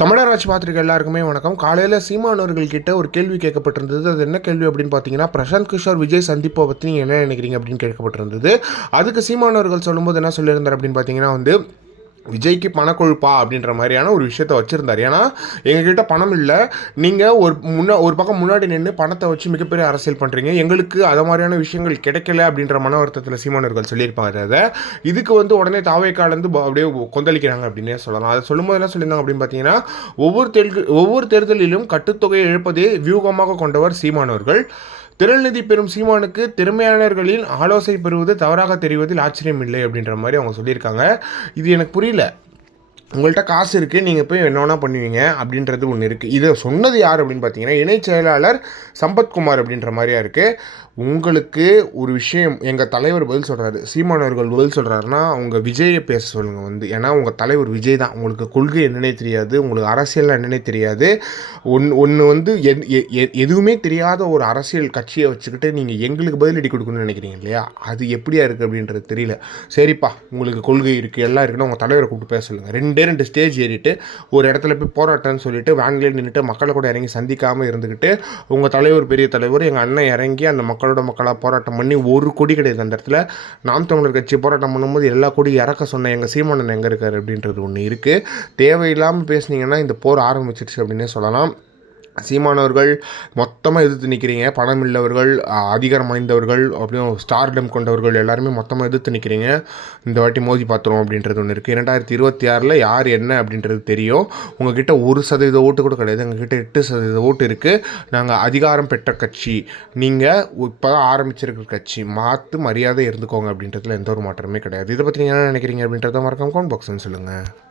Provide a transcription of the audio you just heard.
தமிழராஜ் பார்த்துருக்க எல்லாருக்குமே வணக்கம். காலையில் சீமானவர்கள் கிட்ட ஒரு கேள்வி கேட்கப்பட்டிருந்தது. அது என்ன கேள்வி அப்படின்னு பார்த்தீங்கன்னா பிரசாந்த் கிஷோர் விஜய் சந்திப்பை பற்றி நீங்கள் என்ன நினைக்கிறீங்க அப்படின்னு கேட்கப்பட்டிருந்தது. அதுக்கு சீமானவர்கள் சொல்லும்போது என்ன சொல்லியிருந்தார் அப்படின்னு பார்த்தீங்கன்னா வந்து விஜய்க்கு பணக்கொழுப்பா அப்படின்ற மாதிரியான ஒரு விஷயத்த வச்சுருந்தார். ஏன்னா எங்ககிட்ட பணம் இல்லை. நீங்கள் ஒரு முன்னா ஒரு பக்கம் முன்னாடி நின்று பணத்தை வச்சு மிகப்பெரிய அரசியல் பண்ணுறீங்க எங்களுக்கு அது மாதிரியான விஷயங்கள் கிடைக்கல அப்படின்ற மன வருத்தத்தில் சீமானவர்கள் சொல்லியிருப்பாங்க அதை. இதுக்கு வந்து உடனே தாவேக்காலேருந்து அப்படியே கொந்தளிக்கிறாங்க அப்படின்னே சொல்லலாம். அதை சொல்லும்போது என்ன சொல்லியிருந்தாங்க அப்படின்னு பார்த்தீங்கன்னா ஒவ்வொரு தேர்தல் ஒவ்வொரு தேர்தலிலும் கட்டுத்தொகையை இழப்பதே வியூகமாக கொண்டவர் சீமானவர்கள் திரள்நிதி பெறும் சீமானுக்கு திறமையாளர்களின் ஆலோசனை பெறுவது தவறாக தெரிவதில் ஆச்சரியம் இல்லை அப்படின்ற மாதிரி அவங்க சொல்லியிருக்காங்க. இது எனக்கு புரியல. உங்கள்கிட்ட காசு இருக்குது நீங்கள் போய் என்ன வேணால் பண்ணுவீங்க அப்படின்றது ஒன்று இருக்குது இதை சொன்னது யார் அப்படின்னு பார்த்தீங்கன்னா இணைச் செயலாளர் சம்பத்குமார் அப்படின்ற மாதிரியா இருக்குது உங்களுக்கு ஒரு விஷயம் எங்கள் தலைவர் பதில் சொல்கிறாரு சீமானவர்கள் பதில் சொல்கிறாருன்னா அவங்க விஜயை பேச சொல்லுங்கள் வந்து. ஏன்னா உங்கள் தலைவர் விஜய் தான். உங்களுக்கு கொள்கை என்னன்னே தெரியாது உங்களுக்கு அரசியல் என்னன்னே தெரியாது. ஒன் ஒன்று வந்து எத் எ- எ- எதுவுமே தெரியாத ஒரு அரசியல் கட்சியை வச்சுக்கிட்டு நீங்கள் எங்களுக்கு பதிலடி கொடுக்கணும்னு நினைக்கிறீங்க இல்லையா? அது எப்படியா இருக்குது அப்படின்றது தெரியல. சரிப்பா உங்களுக்கு கொள்கை இருக்குது எல்லாம் இருக்குன்னு உங்கள் தலைவரை கூப்பிட்டு பேச சொல்லுங்கள் ரெண்டு ரெண்டு ஸ்டேஜ் ஏறிட்டு ஒரு இடத்துல போய் போராட்டம்னு சொல்லிட்டு வேன்லேயே நின்றுட்டு மக்களை கூட இறங்கி சந்திக்காமல் இருந்துக்கிட்டு உங்கள் தலைவர் பெரிய தலைவர் எங்கள் அண்ணன் இறங்கி அந்த மக்களோட மக்களாக போராட்டம் பண்ணி ஒரு கொடி கிடையாது அந்த இடத்துல. நாம் தமிழர் கட்சி போராட்டம் பண்ணும்போது எல்லா கொடி இறக்க சொன்ன எங்கள் சீமானன் எங்கே இருக்கார் அப்படின்றது ஒன்று இருக்குது தேவையில்லாமல் பேசுனீங்கன்னா இந்த போர் ஆரம்பிச்சிடுச்சு அப்படின்னே சொல்லலாம். சீமானவர்கள் மொத்தமாக எதிர்த்து நிற்கிறீங்க பணம் இல்லவர்கள் அதிகாரம் வாய்ந்தவர்கள் அப்படியும் ஸ்டார்டம் கொண்டவர்கள் எல்லாருமே மொத்தமாக எதிர்த்து நிற்கிறீங்க இந்த வாட்டி மோதி பார்த்துரும் அப்படின்றது ஒன்று இருக்குது இரண்டாயிரத்தி இருபத்தி ஆறில் யார் என்ன அப்படின்றது தெரியும் உங்ககிட்ட ஒரு சதவீத ஓட்டு கூட கிடையாது. எங்ககிட்ட எட்டு சதவீத ஓட்டு இருக்குது நாங்கள் அதிகாரம் பெற்ற கட்சி. நீங்கள் இப்போ தான் ஆரம்பிச்சிருக்கிற கட்சி. மாற்று மரியாதை இருந்துக்கோங்க அப்படின்றதுல எந்த ஒரு மாற்றமே கிடையாது. இதை பற்றி நீங்கள் என்ன நினைக்கிறீங்க அப்படின்றத மறக்காம கவுண்ட் பாக்ஸ்ன்னு சொல்லுங்கள்